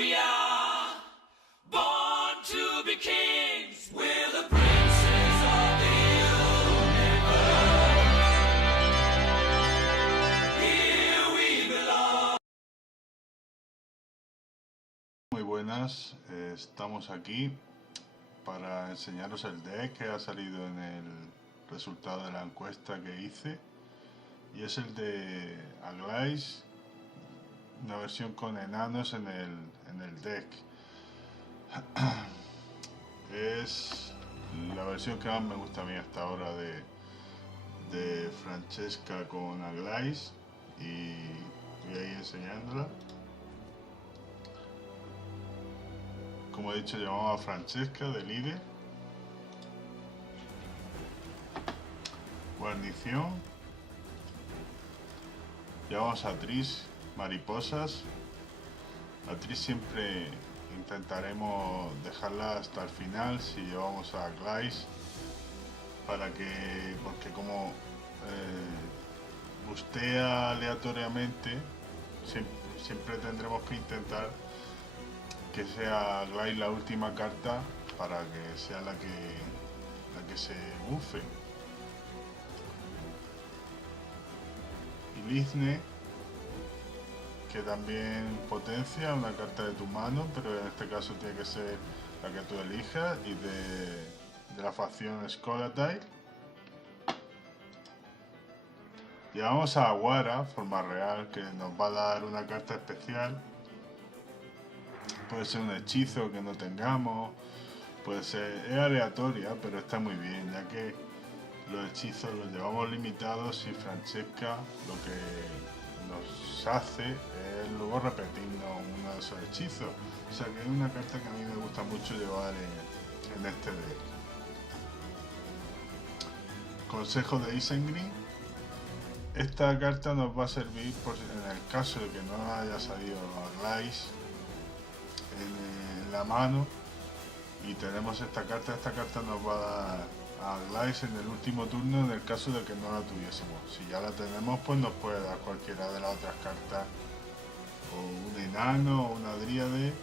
we are, born to be kings. We're the princes of the universe. Here we belong. Muy buenas, estamos aquí para enseñaros el deck que ha salido en el resultado de la encuesta que hice, y es el de Aglaís, una versión con enanos en el deck. Es la versión que más me gusta a mí hasta ahora de Francesca con Aglaís, y voy a ir enseñándola. Como he dicho, llamamos a Francesca de líder. Guarnición. Llevamos a Tris, mariposas. A Tris siempre intentaremos dejarla hasta el final si llevamos a Aglaís, porque como bustea aleatoriamente, siempre tendremos que intentar que sea Aglaís la última carta para que sea la que se bufe. Y Lizne, que también potencia una carta de tu mano, pero en este caso tiene que ser la que tú elijas, y de la facción Skolatai. Llevamos a Aguara, forma real, que nos va a dar una carta especial. Puede ser un hechizo que no tengamos, puede ser, es aleatoria, pero está muy bien, ya que los hechizos los llevamos limitados y Francesca lo que nos hace es luego repetirnos uno de esos hechizos. O sea que es una carta que a mí me gusta mucho llevar en este deck. Consejo de Isengrim. Esta carta nos va a servir en el caso de que no haya salido Aglaís en la mano y tenemos esta carta nos va a dar a Aglaís en el último turno en el caso de que no la tuviésemos. Si ya la tenemos, pues nos puede dar cualquiera de las otras cartas, o un enano o una dríade.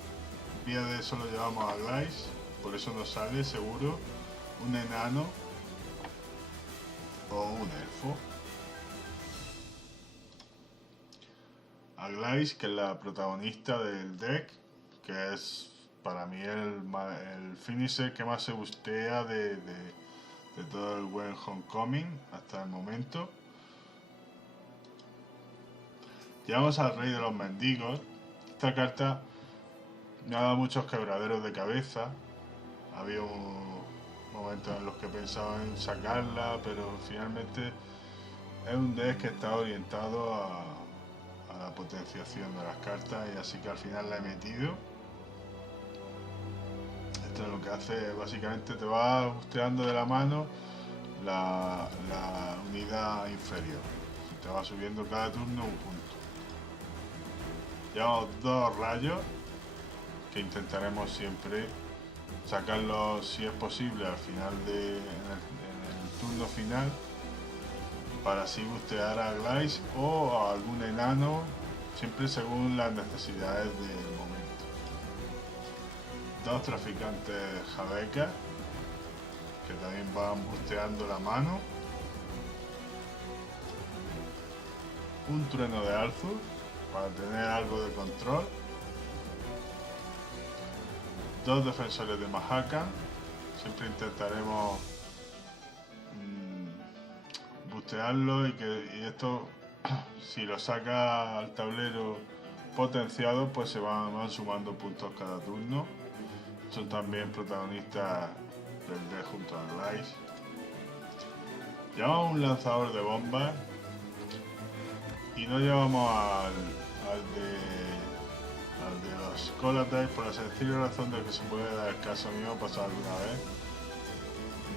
Dríade solo llevamos a Aglaís, por eso nos sale seguro un enano o un elfo. Aglaís, que es la protagonista del deck, que es para mí el finisher que más se bustea de todo el buen Homecoming hasta el momento. Llevamos al Rey de los Mendigos. Esta carta me ha dado muchos quebraderos de cabeza. Había momentos en los que pensaba en sacarla, pero finalmente es un deck que está orientado a la potenciación de las cartas, y así que al final la he metido. Esto es lo que hace, básicamente te va busteando de la mano la unidad inferior. Te va subiendo cada turno un punto. Llevamos dos rayos que intentaremos siempre sacarlos si es posible al final en el turno final, para así bustear a Aglaís o a algún enano, siempre según las necesidades del momento. Dos traficantes Jabeka, que también van busteando la mano. Un trueno de Arthur, para tener algo de control. Dos defensores de Mahakan, siempre intentaremos bustearlo, y esto si lo saca al tablero potenciado, pues se van sumando puntos cada turno. Son también protagonistas del deck junto a Aglaís. Llevamos un lanzador de bombas y no llevamos al de los Skolatai, por la sencilla razón de que se puede dar el caso, mío pasado alguna vez,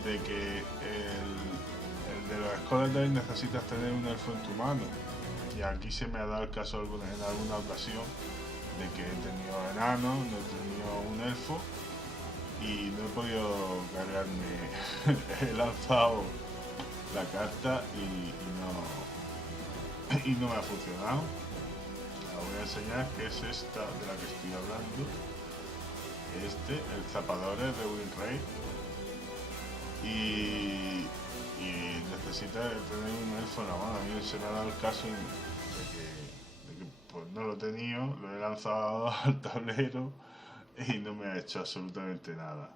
de que el de los Skolatai necesitas tener un elfo en tu mano, y aquí se me ha dado el caso en alguna ocasión de que he tenido enanos, no he tenido un elfo y no he podido cargarme. He lanzado la carta y no me ha funcionado. la voy a enseñar, que es esta de la que estoy hablando. El Zapadores de Winraid. Y necesita tener un elfo en la mano. A mí se me ha dado el caso de que pues no lo he tenido, lo he lanzado al tablero y no me ha hecho absolutamente nada.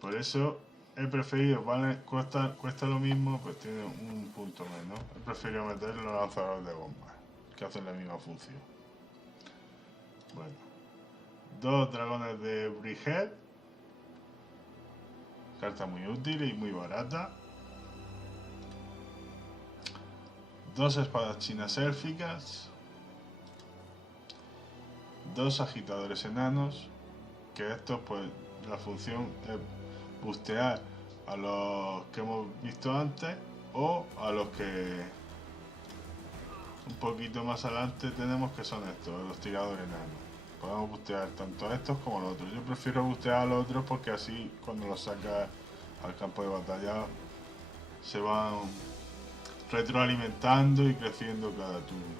Por eso he preferido, vale, cuesta lo mismo, pues tiene un punto menos. He preferido meter los lanzadores de bombas, que hacen la misma función. Bueno, 2 dragones de Brighead, carta muy útil y muy barata. 2 espadas chinas élficas. 2 agitadores enanos, que estos pues la función es bustear a los que hemos visto antes o a los que un poquito más adelante tenemos, que son estos, los tiradores enanos. Podemos bustear tanto a estos como a los otros. Yo prefiero bustear a los otros porque así cuando los sacas al campo de batalla se van retroalimentando y creciendo cada turno.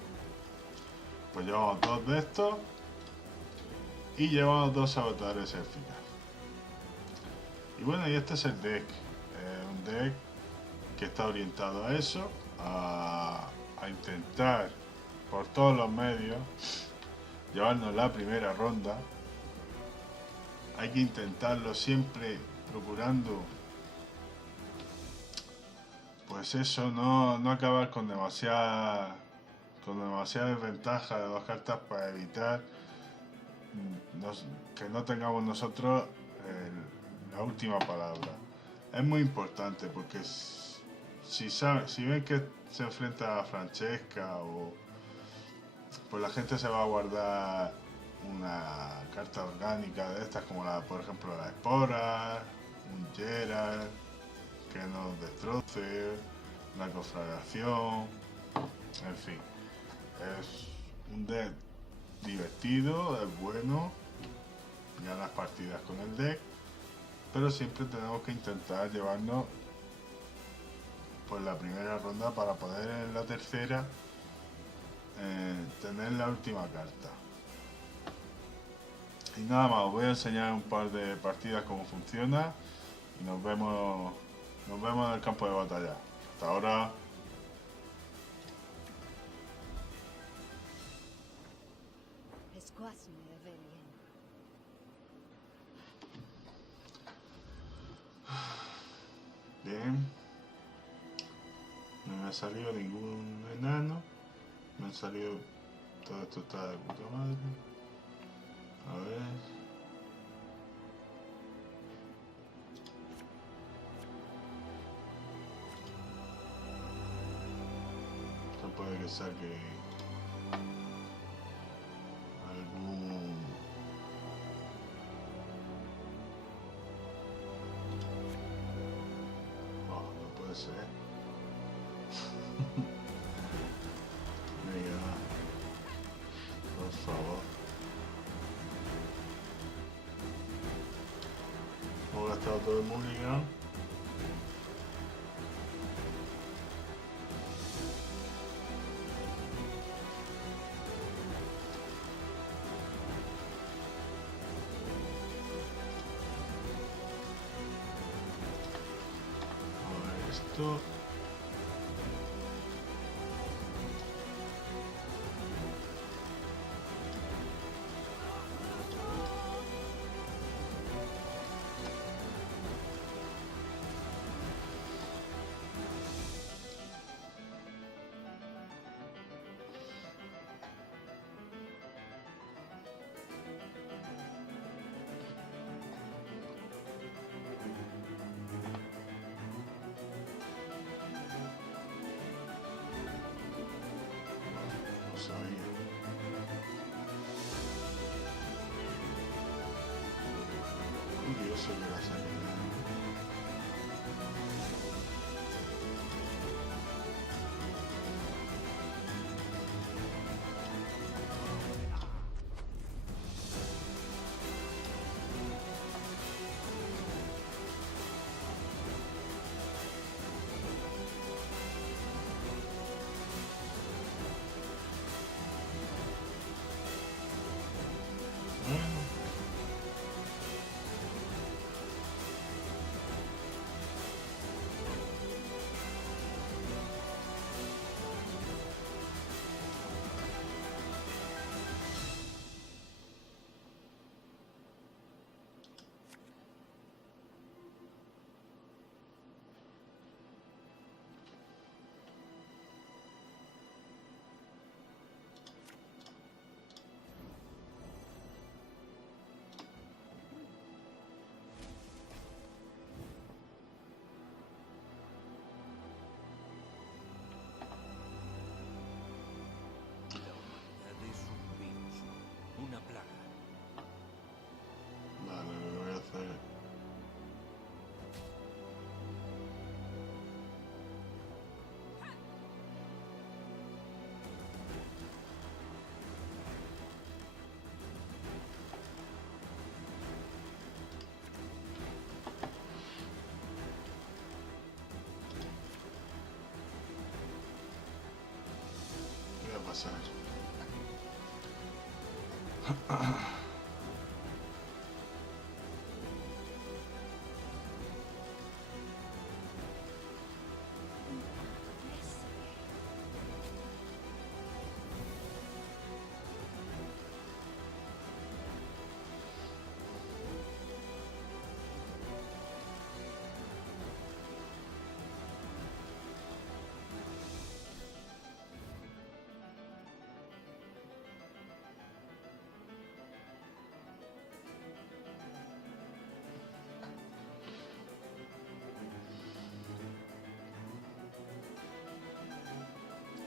Pues llevamos 2 de estos y llevamos 2 avatares élficas. Y bueno, y este es el deck. Un deck que está orientado a eso, a intentar por todos los medios llevarnos la primera ronda. Hay que intentarlo siempre procurando, pues eso, no acabar con demasiada desventaja de 2 cartas para evitar que no tengamos nosotros la última palabra. Es muy importante porque si ven que se enfrenta a Francesca, pues la gente se va a guardar una carta orgánica de estas, como por ejemplo la espora, un Gerard que nos destroce, la conflagración, en fin, es un deck divertido, es bueno, ganas partidas con el deck, pero siempre tenemos que intentar llevarnos pues la primera ronda para poder en la tercera tener la última carta. Y nada más, os voy a enseñar un par de partidas cómo funciona y nos vemos en el campo de batalla. Hasta ahora. Bien, no me ha salido ningún enano, me han salido, todo esto está de puta madre. A ver, esto puede que saque algún... No puede ser. Venga, por favor. Hemos gastado todo el mulligan. A ver esto. Sabía. Curioso que la saquen. pasar.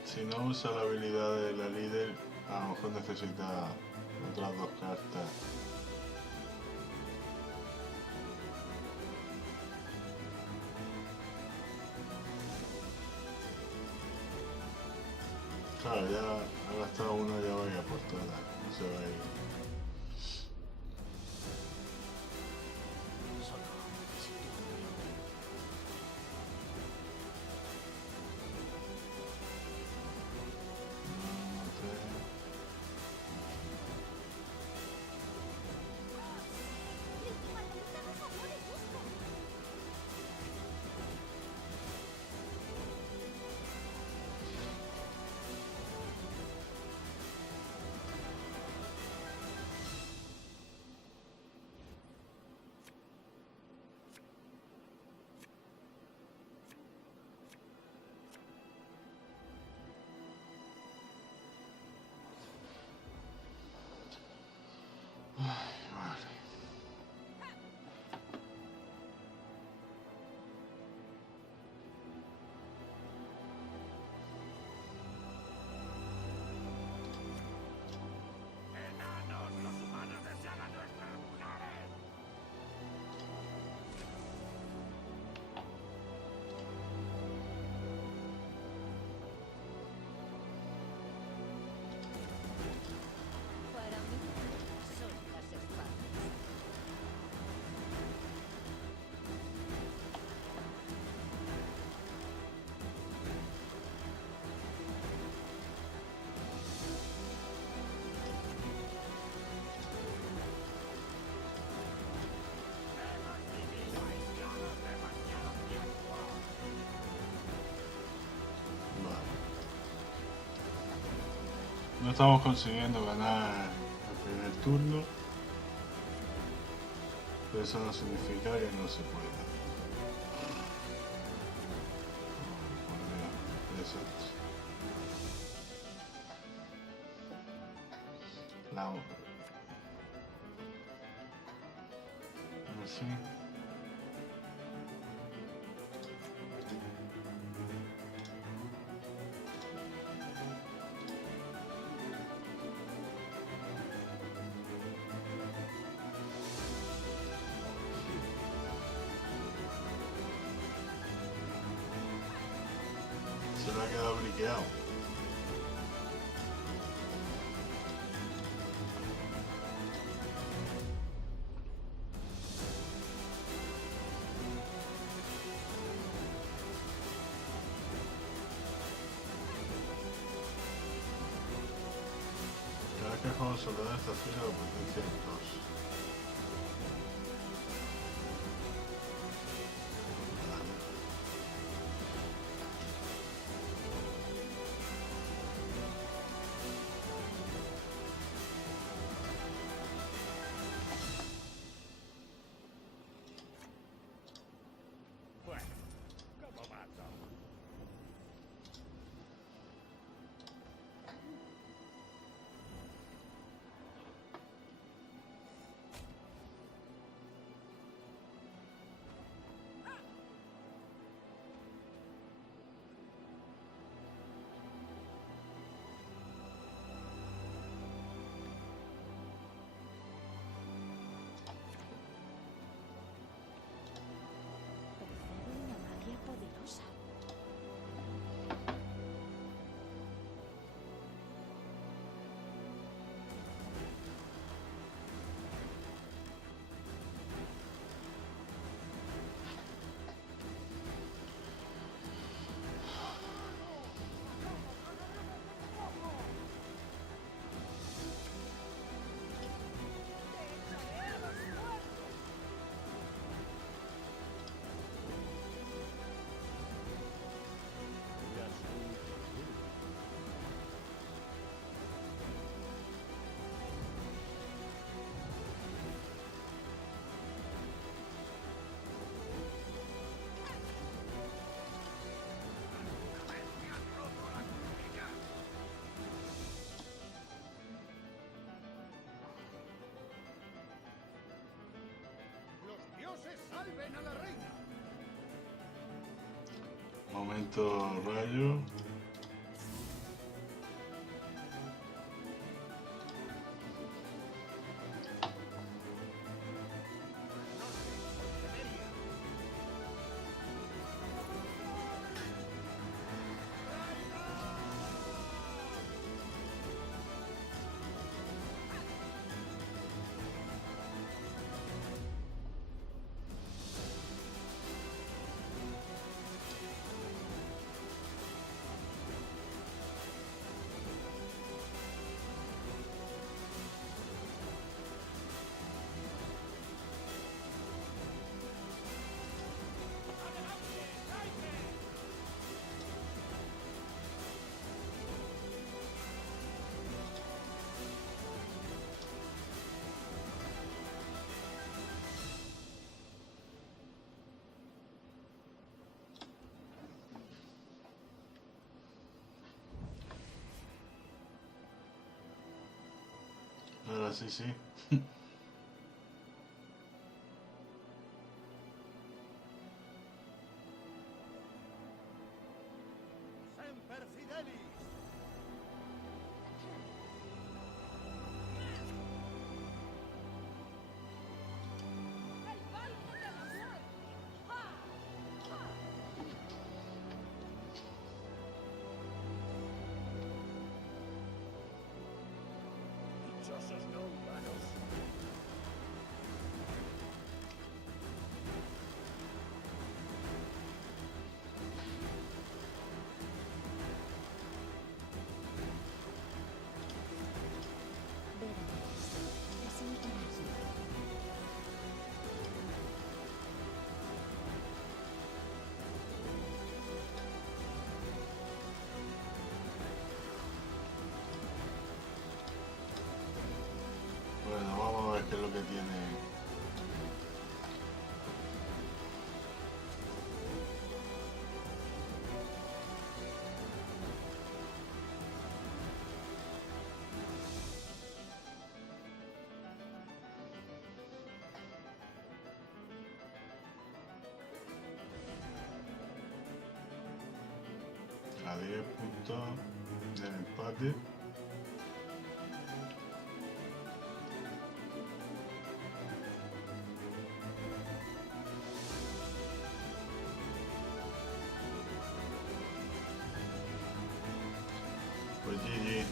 Si no usa la habilidad de la líder, a lo mejor necesita otras 2 cartas. Claro, ya ha gastado una, ya vaya por todas, no se va a ir. Solo necesito un límite. No sé. Vale. Enanos, los humanos desean a nuestras mujeres. Para mí son las espadas. Hemos vivido aislados demasiado tiempo. Vale. No estamos consiguiendo ganar el primer turno, pero eso no significa que no se pueda. Por Dios, eso. La así. Se le ha quedado briqueado. Cada vez que juego soldado esta fila lo potencia en 2. Vale. Bueno, ¿cómo mato? ¡Salven a la reina! Momento rayo. Ahora sí, sí. ¡Semper Fidelis! ¡El palmo de la muerte! ¡Ja! ¡Ja! ¡Dichosos no humanos! Bueno, vamos a ver qué es lo que tiene. A 10 puntos del empate. Pues GG,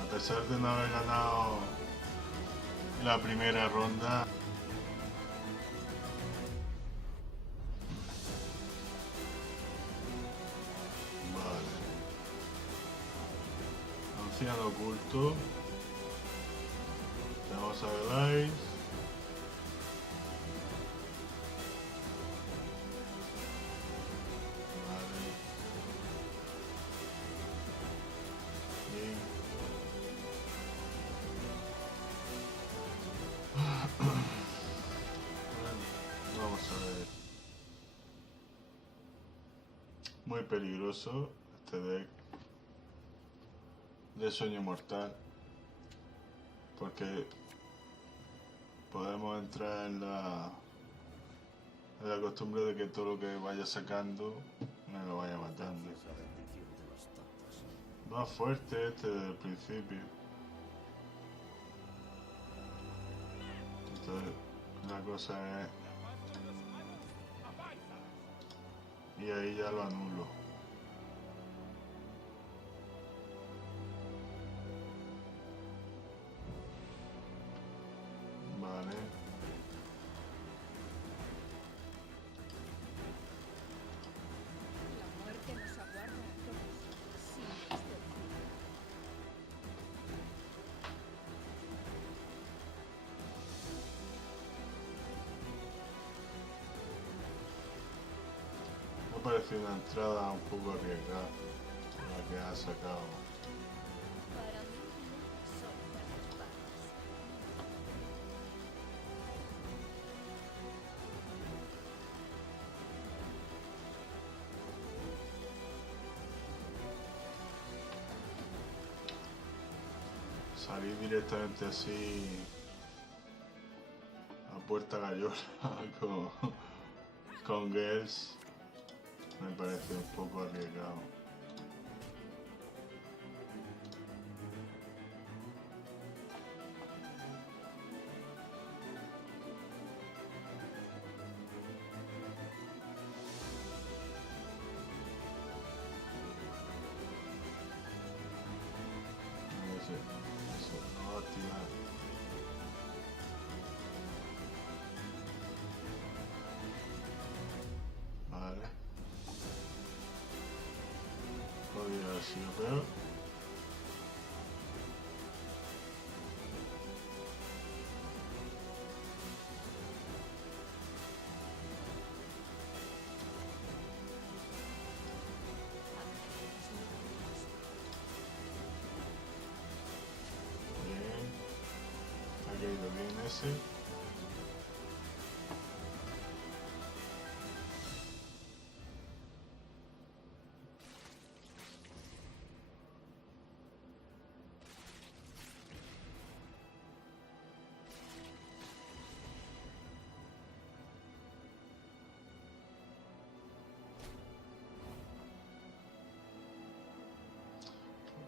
a pesar de no haber ganado la primera ronda, vale. Anciano oculto. Tenemos a Belais. Vale. Bien. Bueno, vamos a ver. Muy peligroso este deck de sueño mortal, porque podemos entrar en la costumbre de que todo lo que vaya sacando me lo vaya matando. Esa bendición de los tontos. Más fuerte este desde el principio. Entonces, la cosa es... Y ahí ya lo anulo. Vale. La muerte nos aguarda a todos. Sí, es del cielo. Me ha parecido una entrada un poco arriesgada la que ha sacado. Para mí nunca son las espadas. Salir directamente así a puerta gallola con Girls me parece un poco arriesgado. Eso no va a activar. Vale. Podría haber sido peor. Bien. Ha caído bien ese.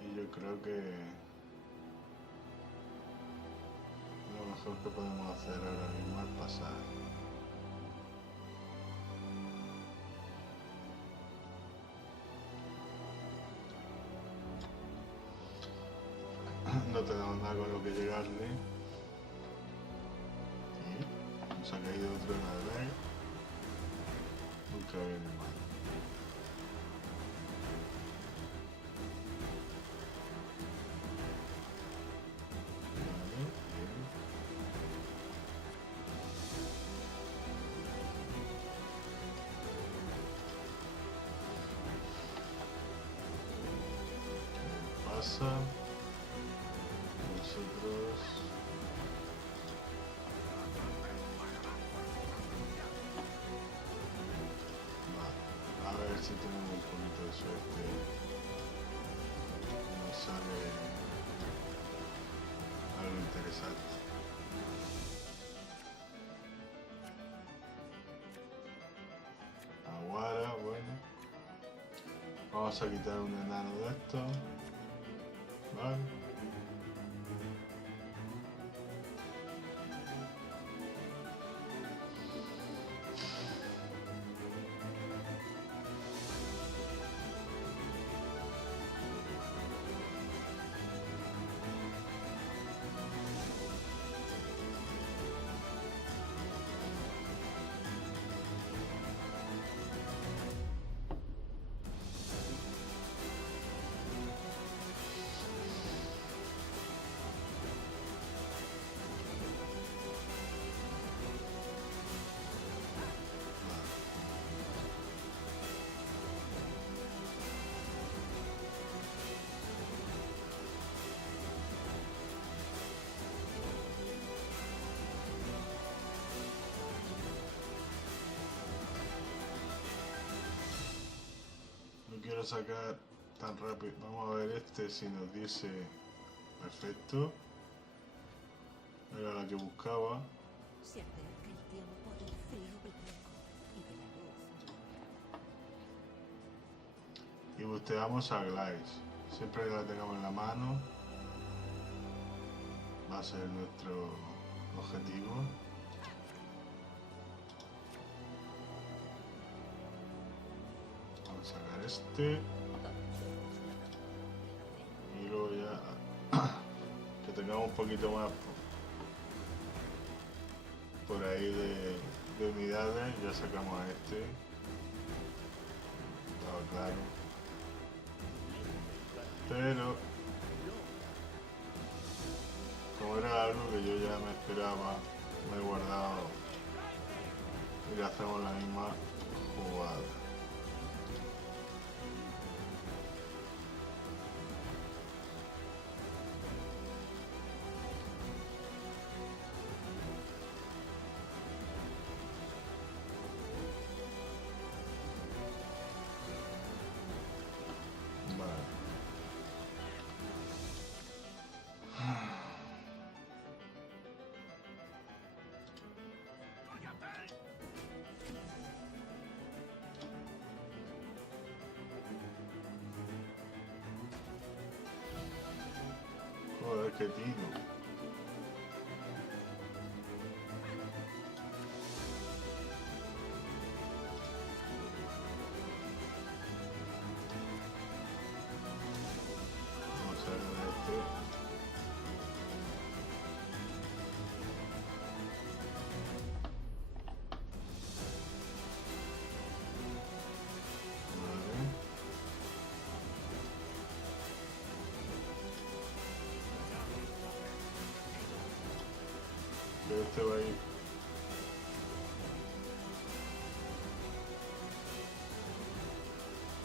Y yo creo que lo mejor que podemos hacer ahora mismo es pasar. No tenemos nada con lo que llegarle. Y nos ha caído otro en la drag. Nunca viene mal. Vale, bien. Pasa. Nosotros. Vale, a ver si tenemos un poquito de suerte. Nos sale algo interesante. Aguara, bueno. Vamos a quitar un enano de estos. Vale. No quiero sacar tan rápido. Vamos a ver este si nos dice. Perfecto. Era la que buscaba. Se acerca el tiempo del frío blanco y de la luz. Y busteamos a Glice. Siempre que la tengamos en la mano va a ser nuestro objetivo. Vamos a sacar este y luego ya que tengamos un poquito más por ahí de unidades, ya sacamos a este. Estaba claro. Pero como era algo que yo ya me esperaba, me he guardado y le hacemos la misma jugada. Vale. Joder, qué tino. Vamos a ver este. Vale. Pero este va a ir.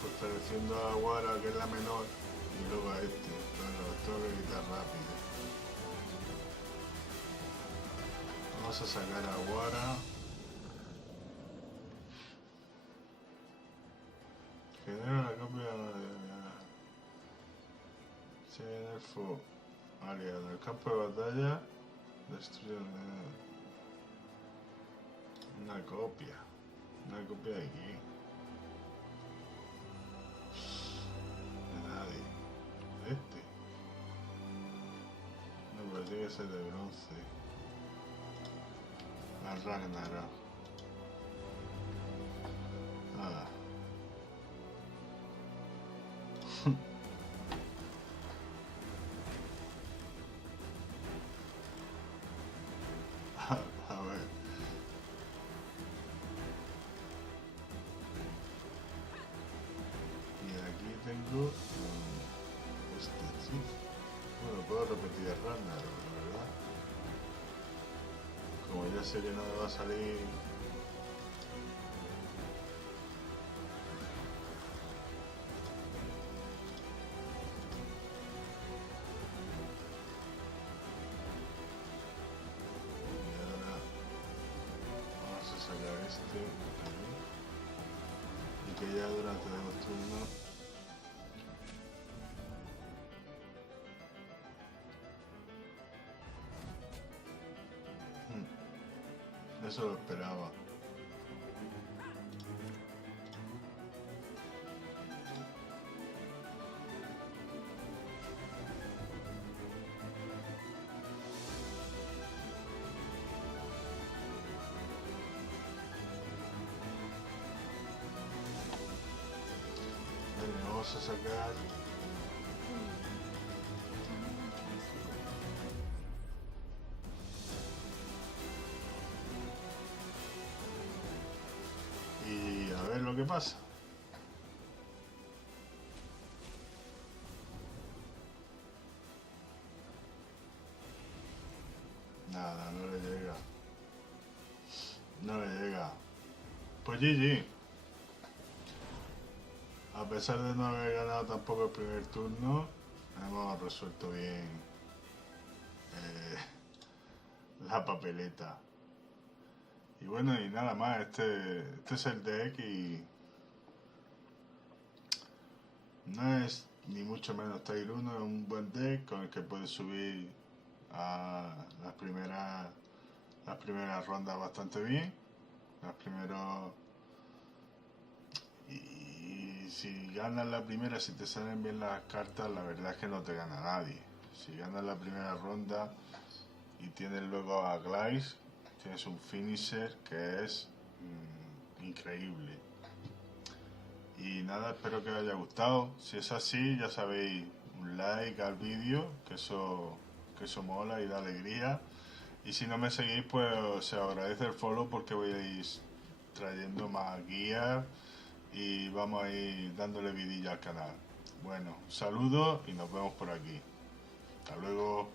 Fortaleciendo a Guara, que es la menor, y luego a este. Bueno, tengo que quitar rápido. Vamos a sacar a Guara. Genera la copia de elfo aliado. En el campo de batalla destruye una copia. Una copia de quién? De nadie. Este. No, pero tiene que ser de bronce. La Ragnarok. Ah. A ver. Y aquí tengo este hechizo. Bueno, puedo repetir el Ragnarok, la verdad. Como ya sé que no me va a salir. Y ahora vamos a sacar este aquí. Y que ya durante los turnos eso lo esperaba. Venga, vamos a sacar y a ver lo que pasa. Nada, no le llega. No le llega. Pues GG. A pesar de no haber ganado tampoco el primer turno, hemos resuelto bien la papeleta. Y bueno, y nada más, este es el deck y no es ni mucho menos Tier 1, es un buen deck con el que puedes subir a las primeras rondas bastante bien. Las primeros. Y si ganas la primera, si te salen bien las cartas, la verdad es que no te gana nadie. Si ganas la primera ronda y tienes luego a Glyce, tienes un finisher que es increíble. Y nada, espero que os haya gustado. Si es así, ya sabéis, un like al vídeo, que eso mola y da alegría. Y si no me seguís, pues os agradece el follow porque voy a ir trayendo más guías y vamos a ir dándole vidilla al canal. Bueno, un saludo y nos vemos por aquí. Hasta luego.